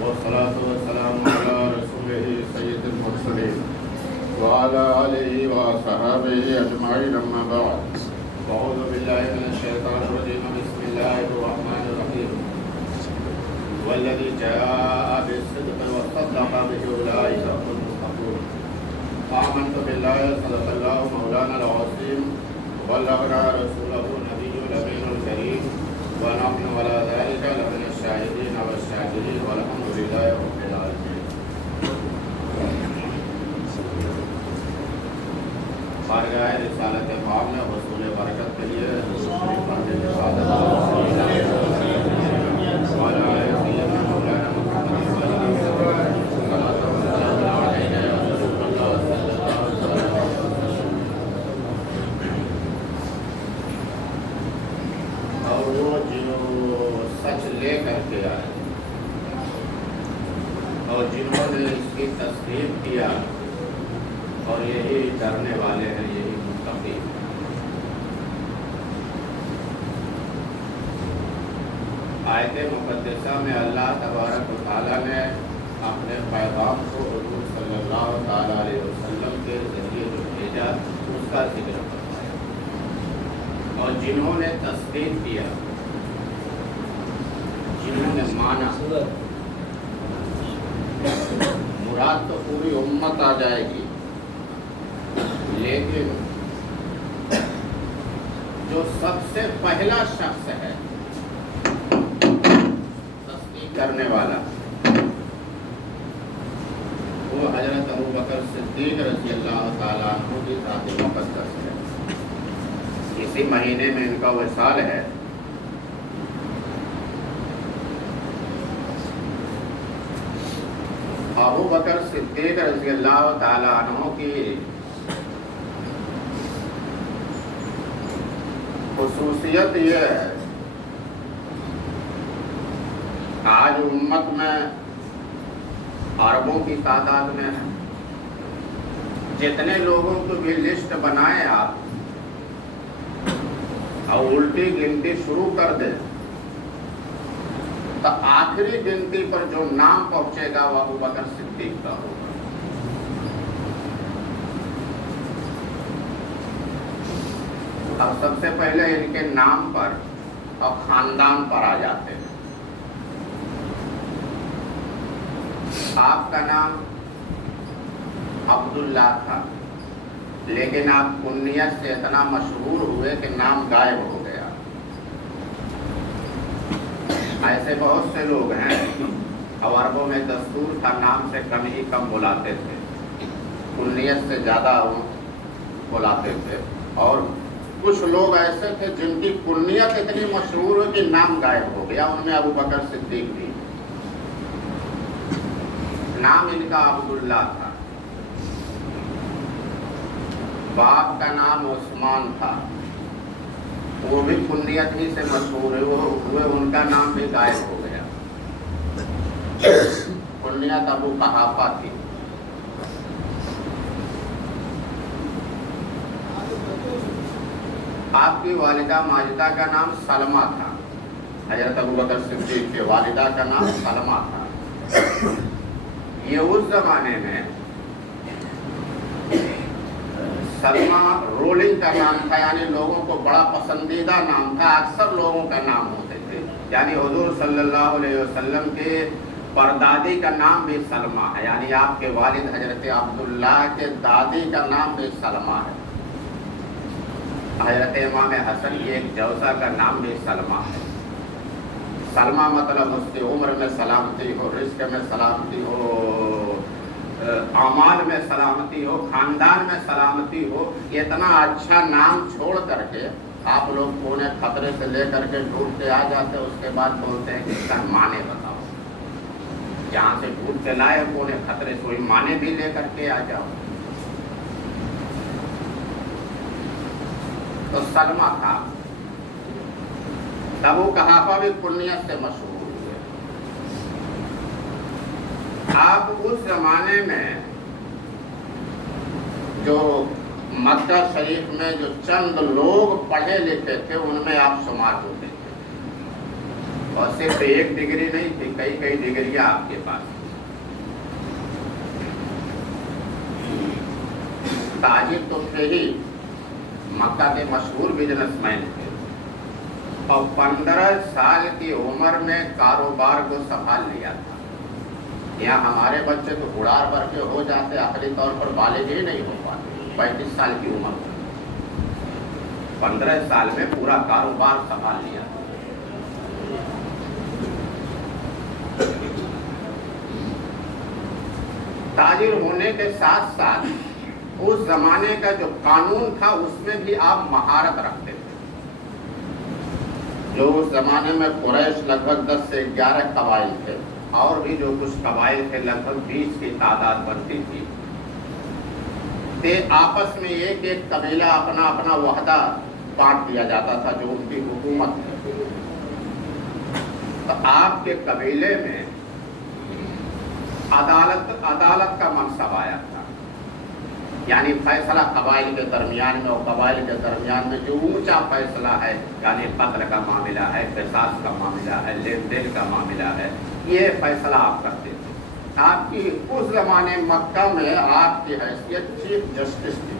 والصلاة والسلام على رسوله سيد المرسلين وعلى آله وصحبه أجمعين أما بعد أعوذ بالله من الشيطان الرجيم بسم الله الرحمن الرحيم والذي جاء بالصدق وصدق به أولئك هم المتقون آمنت بالله صدق الله مولانا العظيم وبلغنا رسوله النبي الأمين الكريم ونحن على ذلك لمن الشاهدين والشاكرين والحمد لله رب العالمين. بارگاہ رسالت پاک میں حصول برکت کے لیے لے کر کے آئے اور جنہوں نے اس کی تصدیق کیا اور یہی ڈرنے والے ہیں، یہی متقی ہیں۔ آیت مقدسہ میں اللہ تبارک و تعالیٰ نے اپنے پیغام کو حضور صلی اللہ تعالیٰ علیہ وسلم کے ذریعے جو بھیجا اس کا ذکر فرمایا، اور جنہوں نے تصدیق کیا، جنہوں نے مانا، مراد تو پوری امت آ جائے گی، لیکن جو سب سے پہلا شخص ہے تصدیق کرنے والا، وہ حضرت ابوبکر صدیق رضی اللہ تعالیٰ عنہ کی ذات مقدس ہے۔ اسی مہینے میں ان کا وصال ہے۔ ابوبکر صدیق رضی اللہ تعالیٰ عنہ کی خصوصیت یہ ہے، آج امت میں اربوں کی تعداد میں ہے، جتنے لوگوں کو بھی لسٹ بنائیں آپ اور الٹی گنتی شروع کر دیں تو آخری گنتی پر جو نام پہنچے گا وہ ابوبکر صدیق کا ہوگا۔ اب سب سے پہلے ان کے نام پر اور خاندان پر آ جاتے ہیں۔ آپ کا نام عبداللہ تھا، لیکن آپ کنیت سے اتنا مشہور ہوئے کہ نام غائب ہو گیا۔ ایسے بہت سے لوگ ہیں، عربوں میں دستور تھا نام سے کم ہی کم بلاتے تھے، کنیت سے زیادہ بلاتے تھے، اور کچھ لوگ ایسے تھے جن کی کنیت اتنی مشہور ہوئی کہ نام غائب ہو گیا، ان میں ابوبکر صدیق بھی۔ نام ان کا عبداللہ تھا، باپ کا نام عثمان تھا، وہ بھی کنیت ہی سے مشہور ہوئے، ان کا نام بھی غائب ہو گیا۔ کنیت ابو قحافہ تھی۔ آپ کی والدہ ماجدہ کا نام سلمہ تھا، حضرت ابوبکر صدیق کے والدہ کا نام سلمہ تھا۔ یہ اس زمانے میں سلمہ رولنگ کا نام تھا، یعنی لوگوں کو بڑا پسندیدہ نام تھا، اکثر لوگوں کا نام ہوتے تھے۔ یعنی حضور صلی اللہ علیہ وسلم کے پردادی کا نام بھی سلمہ ہے، یعنی آپ کے والد حضرت عبداللہ کے دادی کا نام بھی سلمہ ہے۔ حضرت امام حسن کی ایک جوزہ کا نام بھی سلمہ ہے۔ سلمہ مطلب اس کی عمر میں سلامتی ہو، رزق میں سلامتی ہو، اعمال میں سلامتی ہو، خاندان میں سلامتی ہو۔ اتنا اچھا نام چھوڑ کر کے آپ لوگ کونے خطرے سے لے کر کے ڈھونڈ کے آ جاتے ہیں، اس کے بعد بولتے ہیں کہ اس کا معنی بتاؤ۔ جہاں سے ڈھونڈ کے لائے کونے خطرے سے وہی معنی بھی لے کر کے آ جاؤ۔ تو سلمہ تھا، ابو قحافہ بھی کنیت سے مشہور ہوئے۔ آپ اس زمانے میں جو مکہ شریف میں جو چند لوگ پڑھے لکھے تھے ان میں آپ شمار ہوتے تھے، اور صرف ایک ڈگری نہیں تھی، کئی کئی ڈگریاں آپ کے پاس. تاجر تو تھے ہی، مکہ کے مشہور بزنس مین تھے، اور 15 سال کی عمر میں کاروبار کو سنبھال لیا تھا. یہاں ہمارے بچے تو بڑھار بھر کے ہو جاتے، عقلی طور پر بالغ ہی نہیں ہو پاتے. 35 سال کی عمر میں 15 سال میں پورا کاروبار سنبھال لیا تھا. تاجر ہونے کے ساتھ ساتھ اس زمانے کا جو قانون تھا اس میں بھی آپ مہارت رکھتے تھے. جو اس زمانے میں قریش لگ بھگ 10 سے 11 قبائل تھے، اور بھی جو کچھ قبائل تھے لگ بھگ 20 کی تعداد بنتی تھی. آپس میں ایک ایک قبیلہ اپنا اپنا وحدہ بانٹ دیا جاتا تھا جو ان کی حکومت ہے. تو آپ کے قبیلے میں عدالت کا منصب آیا تھا، یعنی فیصلہ قبائل کے درمیان میں، اور قبائل کے درمیان میں جو اونچا فیصلہ ہے، یعنی قتل کا معاملہ ہے، قصاص کا معاملہ ہے، لین دین کا معاملہ ہے، یہ فیصلہ آپ کرتے تھے. آپ کی اس زمانے مکہ میں آپ کی حیثیت چیف جسٹس تھی.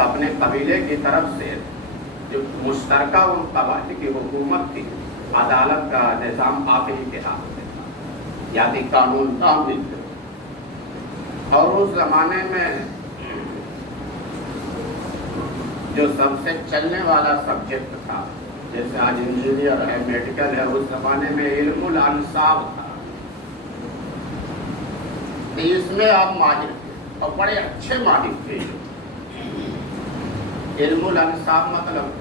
اپنے قبیلے کی طرف سے جو مشترکہ ان قبائل کی حکومت تھی، عدالت کا نظام آپ ہی کے ہاتھ میں تھا، یعنی قانون کام بھی تھے. اور اس زمانے میں جو سب سے چلنے والا سبجیکٹ تھا، جیسے آج انجینئر ہے، میڈیکل ہے، اس زمانے میں علم الانصاب تھا. اس میں آپ ماہر تھے اور بڑے اچھے ماہر تھے. علم الانصاب مطلب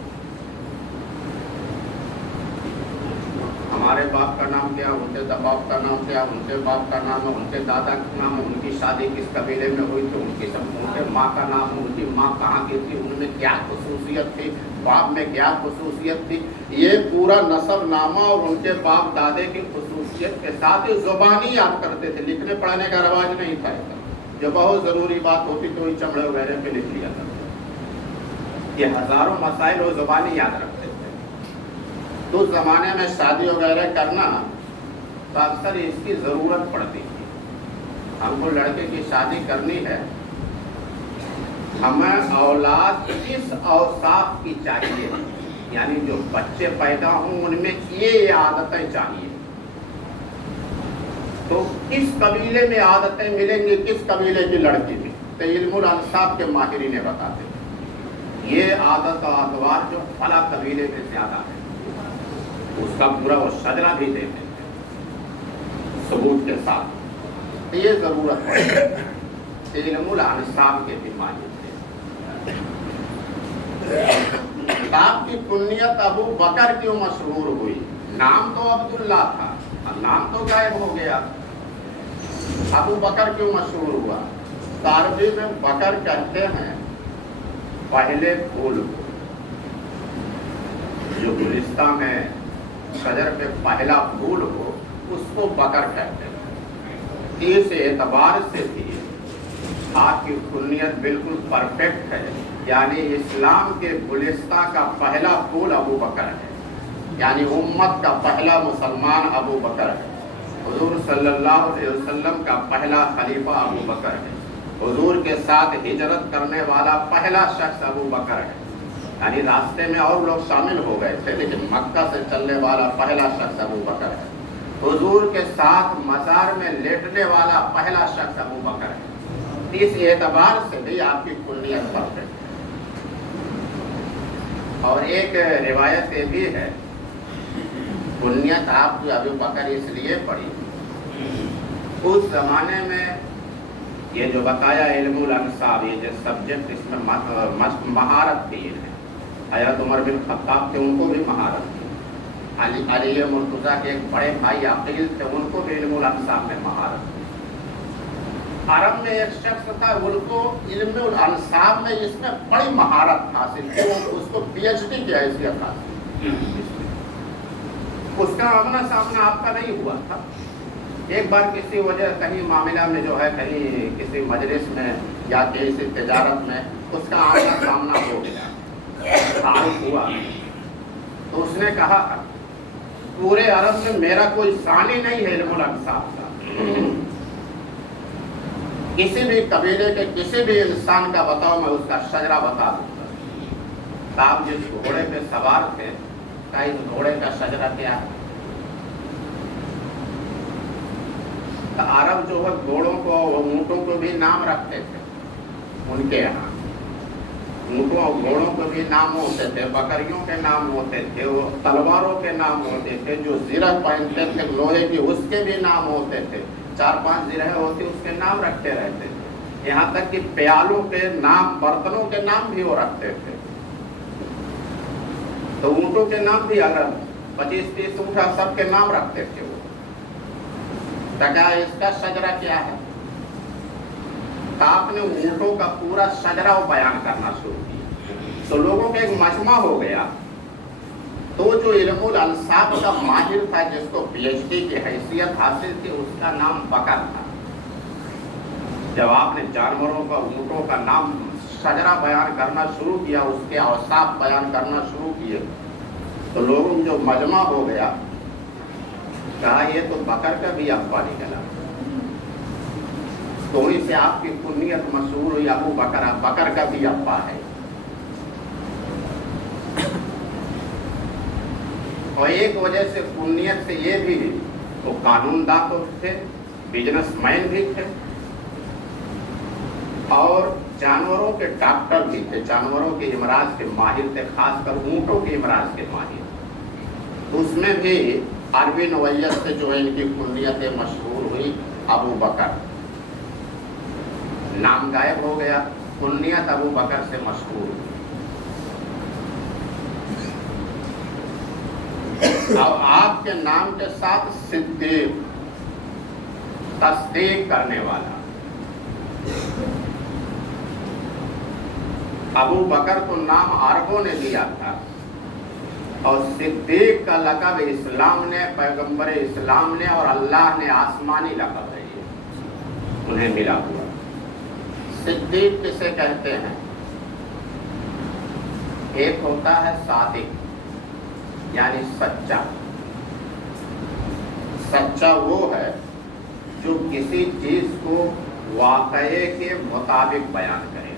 ہمارے باپ کا نام کیا، ان کے باپ کا نام کیا، ان کے باپ کا نام ہے، ان کے دادا کا نام ہے، ان کی شادی کس قبیلے میں ہوئی تھی، ان کی سب، ان کے ماں کا نام، ان کی ماں کہاں کی تھی، ان میں کیا خصوصیت تھی، باپ میں کیا خصوصیت تھی. یہ پورا نسب نامہ اور ان کے باپ دادے کی خصوصیت کے ساتھ زبانی یاد کرتے تھے. لکھنے پڑھنے کا رواج نہیں تھا. جو بہت ضروری بات ہوتی تو چمڑے وغیرہ پہ لکھ لیا تھا. یہ ہزاروں مسائل وہ زبانی یاد رکھتے تھے. تو اس زمانے میں شادی وغیرہ کرنا تو اکثر اس کی ضرورت پڑتی تھی. ہم کو لڑکے کی شادی کرنی ہے، ہمیں اولاد اس اوصاف کی چاہیے، یعنی جو بچے پیدا ہوں ان میں یہ عادتیں چاہیے. تو کس قبیلے میں عادتیں ملیں گی، کس قبیلے کی لڑکی میں، تو علم الانصاب کے ماہرین نے بتاتے ہیں یہ عادت و اطوار جو فلاں قبیلے میں زیادہ ہے، اس کا پورا وہ شجرہ بھی دیتے ہیں ثبوت کے ساتھ. تو یہ ضرورت ہے علم الانصاب کے بھی ماہر تھے. کتاب کی کنیت ابو بکر کیوں مشہور ہوئی؟ نام تو عبداللہ تھا، نام تو غائب ہو گیا. ابو بکر کیوں مشہور ہوا؟ عربی میں بکر کہتے ہیں پہلے پھول کو، جو گلستہ میں شجر پہ پہلا پھول ہو اس کو بکر کہتے ہیں. اس اعتبار سے بھی آپ کی کنیت بالکل پرفیکٹ ہے، یعنی اسلام کے گلستہ کا پہلا پھول ابو بکر ہے، یعنی امت کا پہلا مسلمان ابو بکر ہے. حضور صلی اللہ علیہ وسلم کا پہلا خلیفہ ابو بکر ہے. حضور کے ساتھ ہجرت کرنے والا پہلا شخص ابو بکر ہے. یعنی راستے میں اور لوگ شامل ہو گئے تھے لیکن مکہ سے چلنے والا پہلا شخص ابو بکر ہے. حضور کے ساتھ مزار میں لیٹنے والا پہلا شخص ابو بکر ہے. اس اعتبار سے بھی آپ کی کنیت پرفیکٹ ہے. اور ایک روایت یہ بھی ہے، کنیت آپ کی ابو بکر اس لیے پڑھی، اس زمانے میں یہ جو بتایا علم الانصاب، یہ جو سبجیکٹ اس میں مہارت تھی. حضرت عمر بن خطاب تھے، ان کو بھی مہارت تھی. علی مرتضیٰ کے ایک بڑے بھائی عقیل تھے، ان کو بھی علم الانصاب میں مہارت تھی. عرب میں ایک شخص تھا، ان کو علم الانصاب میں اس میں بڑی مہارت حاصل تھی، اس کو پی ایچ ڈی کی حیثیت حاصل. اس کا آمنا سامنا آپ کا نہیں ہوا تھا. ایک بار کسی وجہ کہیں معاملہ میں جو ہے، کہیں کسی مجلس میں یا کسی تجارت میں اس کا آمنا سامنا ہو گیا، تعارف ہوا. تو اس نے کہا پورے عرب میں میرا کوئی ثانی نہیں ہے علم الانصاب کا، کسی بھی قبیلے کے کسی بھی انسان کا بتاؤ میں اس کا شجرہ بتا دوں گا۔ آپ جس گھوڑے پہ سوار تھے کہا اس گھوڑے کا شجرہ کیا ہے؟ عرب جو ہے گھوڑوں کو اونٹوں کو بھی نام رکھتے تھے، ان کے یہاں اونٹوں اور گھوڑوں کو بھی نام ہوتے تھے، بکریوں کے نام ہوتے تھے، وہ تلواروں کے نام ہوتے تھے، جو زرہ پہنتے تھے لوہے کی اس کے بھی نام ہوتے تھے، 4-5 زرہ ہوتی اس کے نام رکھتے رہتے تھے، یہاں تک کہ پیالوں کے نام، برتنوں کے نام بھی وہ رکھتے تھے۔ تو اونٹوں کے نام بھی اگر 25-30 اونٹا سب کے نام رکھتے تھے وہ۔ کہا اس کا شجرہ کیا ہے؟ آپ نے اونٹوں کا پورا شجرہ بیان کرنا شروع کیا تو لوگوں کا ایک مجمع ہو گیا۔ تو جو علم الانصاب کا ماہر تھا جس کو پی ایچ ڈی کی حیثیت حاصل تھی اس کا نام بکر تھا۔ جب آپ نے جانوروں کا اونٹوں کا نام شجرہ بیان کرنا شروع کیا، اس کے اوصاف بیان کرنا شروع کیے تو لوگوں جو مجمع ہو گیا کہا یہ تو بکر کا بھی ابا نکلا، تو سے آپ کی کنیت مشہور ہوئی ابو بکر، بکر کا بھی ابا ہے۔ اور ایک وجہ سے کنیت سے یہ بھی وہ قانون داں تو تھے، بزنس مین بھی تھے اور جانوروں کے ڈاکٹر بھی تھے، جانوروں کے امراض کے ماہر تھے، خاص کر اونٹوں کے امراض کے ماہر۔ اس میں بھی عربی نوعیت سے جو ہے ان کی کنیت مشہور ہوئی ابو بکر، نام غائب ہو گیا، کنیت ابو بکر سے مشہور۔ اب آپ کے نام کے ساتھ صدیق، تصدیق کرنے والا۔ ابو بکر کو نام عربوں نے دیا تھا اور صدیق کا لقب اسلام نے، پیغمبر اسلام نے اور اللہ نے آسمانی لقب ہے یہ انہیں ملا ہوا۔ صدیق کسے کہتے ہیں؟ ایک ہوتا ہے صادق یعنی سچا، سچا وہ ہے جو کسی چیز کو واقعے کے مطابق بیان کرے۔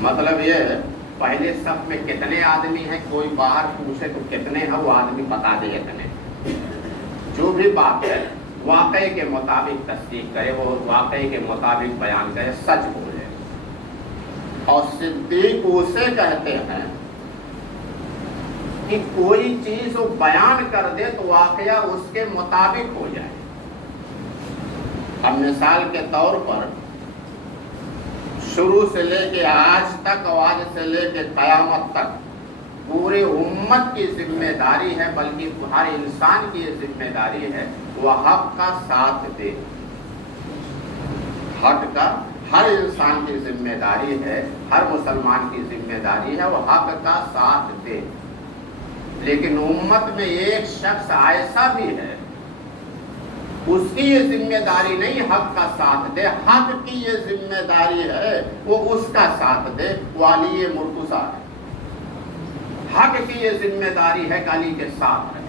مطلب یہ ہے پہلے صف میں کتنے آدمی ہیں، کوئی باہر پوچھے تو کتنے ہیں، وہ آدمی بتا دے اتنے۔ جو بھی بات ہے واقعے کے مطابق تصدیق کرے، وہ واقعے کے مطابق بیان کرے، سچ بولے۔ اور صدیق اسے کہتے ہیں کہ کوئی چیز وہ بیان کر دے تو واقعہ اس کے مطابق ہو جائے۔ اب مثال کے طور پر شروع سے لے کے آج تک اور آج سے لے کے قیامت تک پورے امت کی ذمہ داری ہے، بلکہ ہر انسان کی یہ ذمہ داری ہے وہ حق کا ساتھ دے۔ حق کا ہر انسان کی ذمہ داری ہے، ہر مسلمان کی ذمہ داری ہے وہ حق کا ساتھ دے۔ لیکن امت میں ایک شخص ایسا بھی ہے اس کی یہ ذمہ داری نہیں حق کا ساتھ دے، حق کی یہ ذمہ داری ہے وہ اس کا ساتھ دے، وہ علی مرتضیٰ ہے۔ حق کی یہ ذمہ داری ہے کہ علی کے ساتھ رہے۔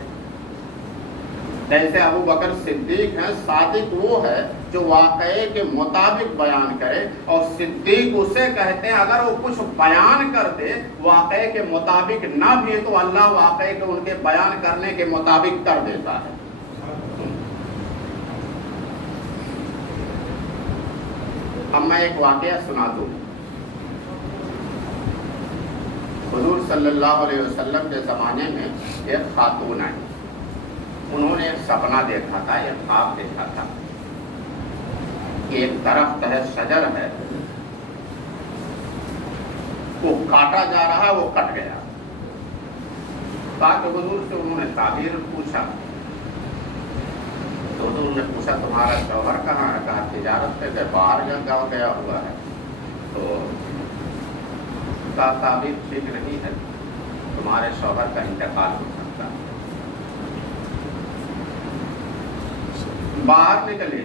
جیسے ابو بکر صدیق ہیں، صادق وہ ہے جو واقعے کے مطابق بیان کرے، اور صدیق اسے کہتے ہیں اگر وہ کچھ بیان کر دے واقعے کے مطابق نہ بھی تو اللہ واقعے کے ان کے بیان کرنے کے مطابق کر دیتا ہے۔ اب میں ایک واقعہ سنا دوں۔ حضور صلی اللہ علیہ وسلم کے زمانے میں ایک خاتون آئی، انہوں نے ایک سپنا دیکھا تھا، ایک خواب دیکھا تھا کہ ایک درخت ہے، شجر ہے، وہ کاٹا جا رہا ہے، وہ کٹ گیا۔ تاکہ حضور سے انہوں نے تعبیر پوچھا تو حضور نے پوچھا تمہارا شوہر کہاں ہے؟ کہا تجارت پہ باہر گاؤں گیا ہوا ہے۔ تو تعبیر ٹھیک نہیں ہے، تمہارے شوہر کا انتقال ہو سکتا ہے۔ باہر نکلے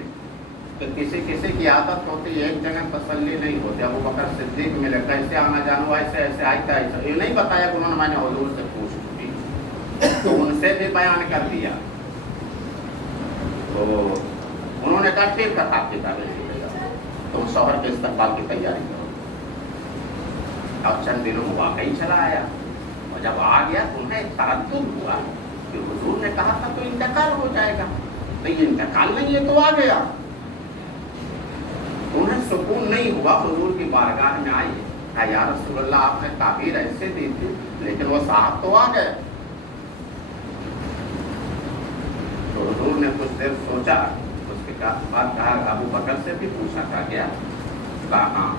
کہ کسی کسی کی عادت ہوتی ہے ایک جگہ تسلی نہیں ہوتی. ابو بکر صدیق ملے, کیسے آنا جانا, ایسے ایسے آئے تھا, ایسا یہ نہیں بتایا کہ انہوں نے میں نے حضور سے پوچھ چکی, تو ان سے بھی بیان کر دیا. تو انہوں نے کہا ٹھیک ہے آپ کتابیں تم شوہر کے استقبال کی تیاری کرو. اب چند دنوں میں واقعی چلا آیا, اور جب آ گیا تو انہیں تردد ہوا کہ حضور نے کہا تھا تو انتقال ہو جائے گا, تو یہ انتقال نہیں ہے تو آ گیا. انہیں سکون نہیں ہوا, حضور کی بارگاہ میں آئی, کہا یا رسول اللہ آپ نے تعبیر ایسے دی تھی لیکن وہ صاحب تو آ گئے. تو حضور نے کچھ دیر سوچا, اس کے بعد کہا ابو بکر سے بھی پوچھا تھا کیا, کہا ہاں.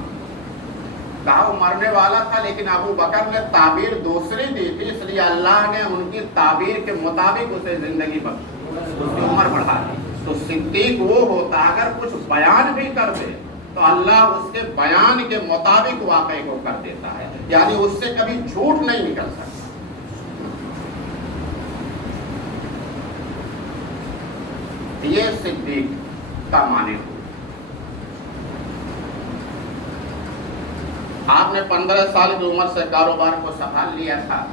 کہا وہ مرنے والا تھا لیکن ابو بکر نے تعبیر دوسری دی تھی, اس لیے اللہ نے ان کی تعبیر کے مطابق اسے زندگی بخشی, اس کی عمر بڑھا دی. تو صدیق وہ ہوتا اگر کچھ بیان بھی کر دے تو اللہ اس کے بیان کے مطابق واقعے کو کر دیتا ہے, یعنی اس سے کبھی جھوٹ نہیں نکل سکتا. یہ صدیق کا معنی ہو. آپ نے 15 سال کی عمر سے کاروبار کو سنبھال لیا تھا,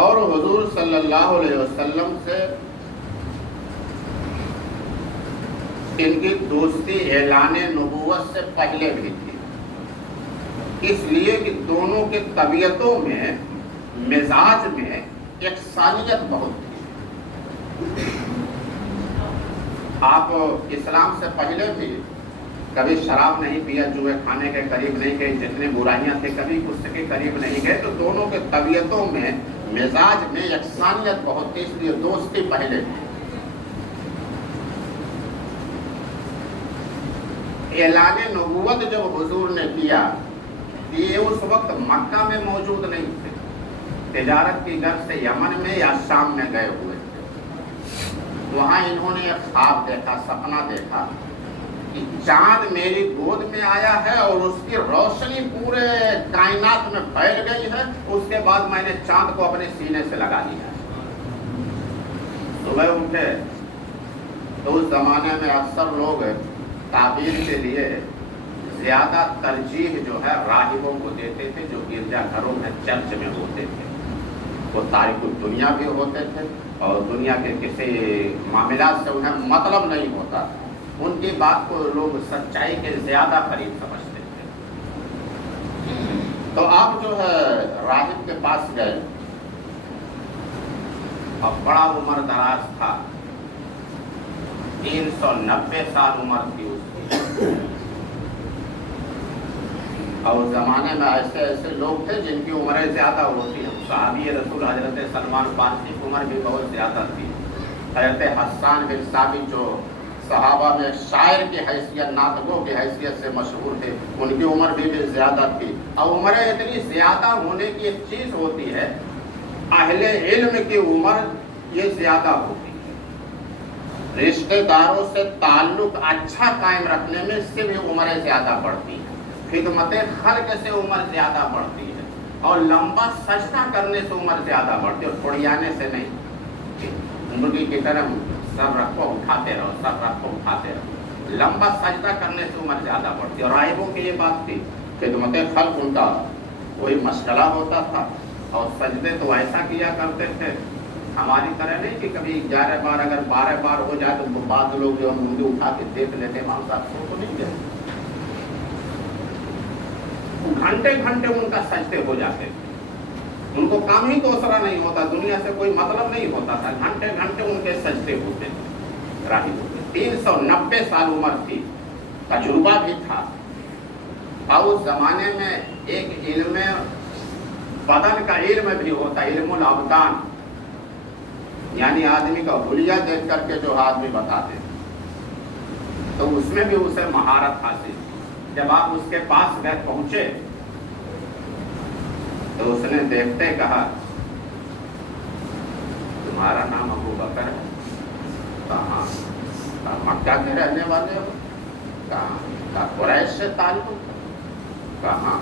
اور حضور صلی اللہ علیہ وسلم سے ان کی دوستی اعلان نبوت سے پہلے بھی تھی, اس لیے کہ دونوں کے طبیعتوں میں, مزاج میں یکسانیت بہت تھی. آپ اسلام سے پہلے بھی کبھی شراب نہیں پیا, جوئے کھانے کے قریب نہیں گئے, جتنے برائیاں تھے کبھی اس کے قریب نہیں گئے. تو دونوں کے طبیعتوں میں, مزاج میں یکسانیت بہت تھی, اس لیے دوستی پہلے بھی. اعلان نبوت جب حضور نے کیا, یہ اس وقت مکہ میں موجود نہیں تھے, تجارت کی غرض سے یمن میں یا شام میں گئے ہوئے تھے. وہاں انہوں نے ایک خواب دیکھا, سپنا دیکھا کہ چاند میری گود میں آیا ہے اور اس کی روشنی پورے کائنات میں پھیل گئی ہے, اس کے بعد میں نے چاند کو اپنے سینے سے لگا لیا. صبح اٹھے تو اس زمانے میں اکثر لوگ تعبیر کے لیے زیادہ ترجیح جو ہے راہبوں کو دیتے تھے, جو گرجا گھروں میں چرچ میں ہوتے تھے. وہ تاریخ الدنیا بھی ہوتے تھے اور دنیا کے کسی معاملات سے انہیں مطلب نہیں ہوتا تھا. ان کی بات کو لوگ سچائی کے زیادہ قریب سمجھتے تھے. تو آپ جو ہے راہب کے پاس گئے, اب بڑا عمر دراز تھا, 390 سال عمر تھی اس کی. اور زمانے میں ایسے ایسے لوگ تھے جن کی عمریں زیادہ ہوتی ہیں. صحابی رسول حضرت سلمان فارسی کی عمر بھی بہت زیادہ تھی. حضرت حسان بن ثابت جو صحابہ میں شاعر کی حیثیت, ناطقوں کی حیثیت سے مشہور تھے, ان کی عمر بھی زیادہ تھی. اور عمریں اتنی زیادہ ہونے کی ایک چیز ہوتی ہے, اہل علم کی عمر یہ زیادہ ہوتی ہے. رشتہ داروں سے تعلق اچھا قائم رکھنے میں اس سے بھی عمریں زیادہ بڑھتی ہیں. خدمت خلق سے عمر زیادہ بڑھتی ہے, اور لمبا سجدہ کرنے سے عمر زیادہ بڑھتی ہے, اور پھڑیانے سے نہیں. مرغی کی طرح سب رکھو اٹھاتے رہو, سب رکھو اٹھاتے رہو. لمبا سجدہ کرنے سے عمر زیادہ بڑھتی ہے. اور راہبوں کی یہ بات تھی, خدمت خلق ان کا وہی مشغلہ ہوتا تھا, اور سجدے تو ایسا کیا کرتے تھے ہماری طرح نہیں کہ کبھی 11 بار, اگر 12 بار ہو جائے تو بعض لوگ جو ہم انگلی اٹھا کے دیکھ لیتے, امام صاحب سو تو نہیں گئے. گھنٹے گھنٹے ان کا سجدے ہو جاتے تھے. ان کو کام ہی دوسرا نہیں ہوتا, دنیا سے کوئی مطلب نہیں ہوتا تھا, گھنٹے گھنٹے ان کے سجدے ہوتے تھے. راہب 390 سال عمر تھی, تجربہ بھی تھا. اور اس زمانے میں ایک علم بدن کا علم بھی ہوتا, علم الابدان, یعنی آدمی کا حلیہ دیکھ کر کے جو آدمی بتاتے, تو اس میں بھی اسے مہارت حاصل. جب آپ اس کے پاس گئے پہنچے تو اس نے دیکھتے کہا تمہارا نام ابو بکر ہے؟ کہاں؟ مکہ کے رہنے والے ہو؟ کہاں؟ قریش سے تعلق؟ کہاں؟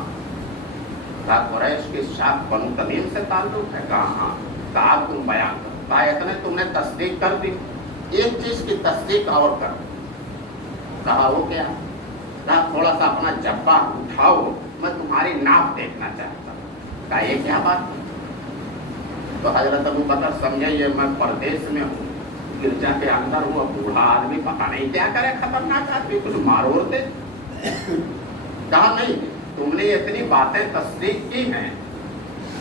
قریش کی شاخ بنو تمیم سے تعلق ہے؟ کہاں؟ کہا تم بیان کرو. کہا اتنے تم نے تصدیق کر دی. ایک چیز کی تصدیق اور کرو. کہا وہ کیا؟ کہا تھوڑا سا اپنا جبہ اٹھاؤ، میں تمہاری ناف دیکھنا چاہتا ہوں. کہا یہ کیا بات ہے؟ تو حضرت ابوبکر سمجھے یہ میں پردیس میں ہوں، گرجا کے اندر ہوا بوڑھا آدمی پتہ نہیں کیا کرے، خطرناک آدمی، کچھ مارو دے. کہا نہیں، تم نے اتنی باتیں تصدیق کی ہیں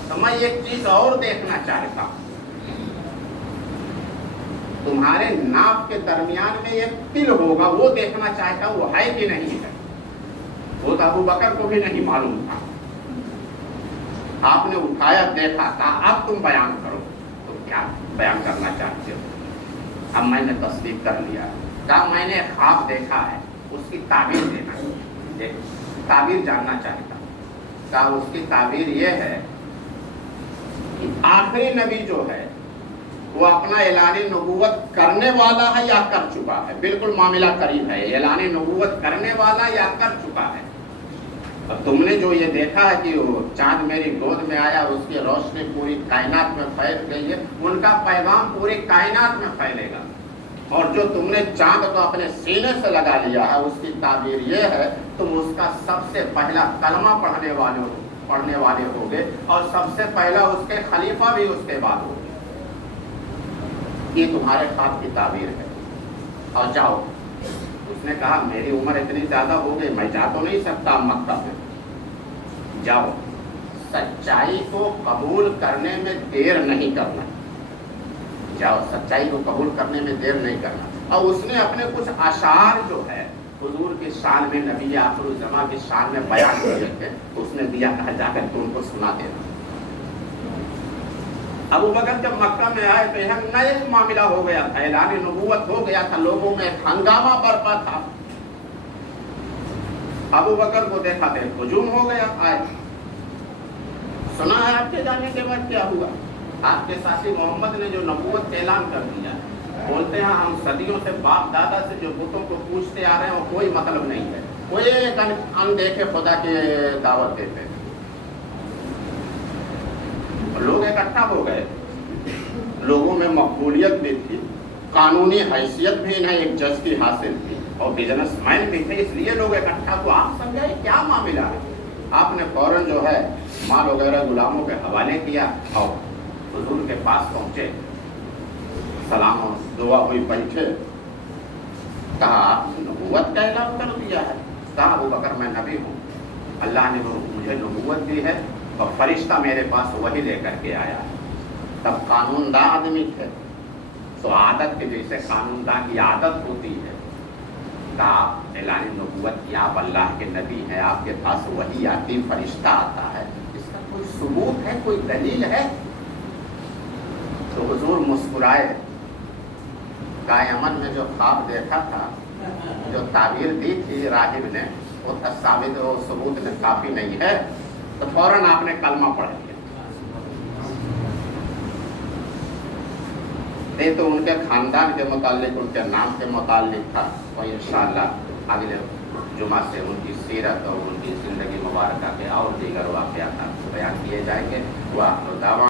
تو میں ایک چیز اور دیکھنا چاہتا ہوں. تمہارے ناف کے درمیان میں ایک تل ہوگا، وہ دیکھنا چاہتا ہوں، وہ ہے کہ نہیں ہے. وہ تو ابوبکر کو بھی نہیں معلوم تھا. آپ نے اٹھایا، دیکھا، کہا اب تم بیان کرو. تو کیا بیان کرنا چاہتے ہو؟ اب میں نے تصدیق کر لیا. کہا میں نے خواب دیکھا ہے، اس کی تعبیر دینا، ایک تعبیر جاننا چاہتا ہوں. کہا اس کی تعبیر یہ ہے کہ آخری نبی جو ہے وہ اپنا اعلان نبوت کرنے والا ہے یا کر چکا ہے. بالکل معاملہ قریب ہے، اعلان نبوت کرنے والا یا کر چکا ہے. اور تم نے جو یہ دیکھا ہے کہ وہ چاند میری گود میں آیا، اس کی روشنی پوری کائنات میں پھیل گئی ہے، ان کا پیغام پوری کائنات میں پھیلے گا. اور جو تم نے چاند کو اپنے سینے سے لگا لیا ہے، اس کی تعبیر یہ ہے تم اس کا سب سے پہلا کلمہ پڑھنے والے ہوگے، اور سب سے پہلا اس کے خلیفہ بھی اس کے بعد ہوگے. یہ تمہارے خواب کی تعبیر ہے، اور جاؤ. اس نے کہا میری عمر اتنی زیادہ ہو گئی، میں جا تو نہیں سکتا مکہ میں. جاؤ، سچائی کو قبول کرنے میں دیر نہیں کرنا. جاؤ، سچائی کو قبول کرنے میں دیر نہیں کرنا. اور اس نے اپنے کچھ اشعار جو ہے حضور کی شان میں، نبی آخر الزماں کی شان میں بیان کیے تھے، اس نے دیا، کہا جا کر تم کو سنا دینا. ابوبکر جب مکہ میں آئے تو یہاں نیا معاملہ ہو گیا تھا، اعلان نبوت ہو گیا تھا، لوگوں میں ہنگامہ برپا تھا. ابوبکر کو دیکھا تو ہجوم ہو گیا. آئے، سنا ہے آپ کے جانے کے بعد کیا ہوا؟ آپ کے ساتھی محمد نے جو نبوت کا اعلان کر دیا. بولتے ہیں ہم صدیوں سے باپ دادا سے جو بتوں کو پوچھتے آ رہے ہیں وہ کوئی مطلب نہیں ہے، کوئی ایک اندیکھے خدا کی دعوت دیتے ہیں. لوگ اکٹھا ہو گئے، لوگوں میں مقبولیت بھی تھی، قانونی حیثیت بھی انہیں ایک جج کی حاصل تھی، اور بزنس مین بھی تھے، اس لیے لوگ اکٹھا. تو آپ سمجھائے کیا معاملہ ہے. آپ نے فوراً جو ہے مال وغیرہ غلاموں کے حوالے کیا اور حضور کے پاس پہنچے. سلام و دعا ہوئی، بیٹھے. کہا آپ نبوت کا اعلان کر دیا ہے. کہا ابوبکر میں نبی ہوں، اللہ نے مجھے نبوت دی ہے، اور فرشتہ میرے پاس وہی لے کر کے آیا. تب قانون داں آدمی تھے، تو عادت کے جیسے قانون داں کی عادت ہوتی ہے. کہا آپ اعلان نبوت کی، آپ اللہ کے نبی ہیں، آپ کے پاس وہی آتی، فرشتہ آتا ہے، اس کا کوئی ثبوت ہے، کوئی دلیل ہے؟ تو حضور مسکرائے. کہا یمن میں جو خواب دیکھا تھا، جو تعبیر دی تھی راہب نے، وہ ثابت و ثبوت میں کافی نہیں ہے. تو فوراً آپ نے کلمہ پڑھ لیا. یہ تو ان کے خاندان کے متعلق، ان کے نام کے متعلق تھا، اور انشاءاللہ اگلے جمعہ سے ان کی سیرت اور ان کی زندگی مبارکہ کے اور دیگر واقعات بیان کیے جائیں گے. وہ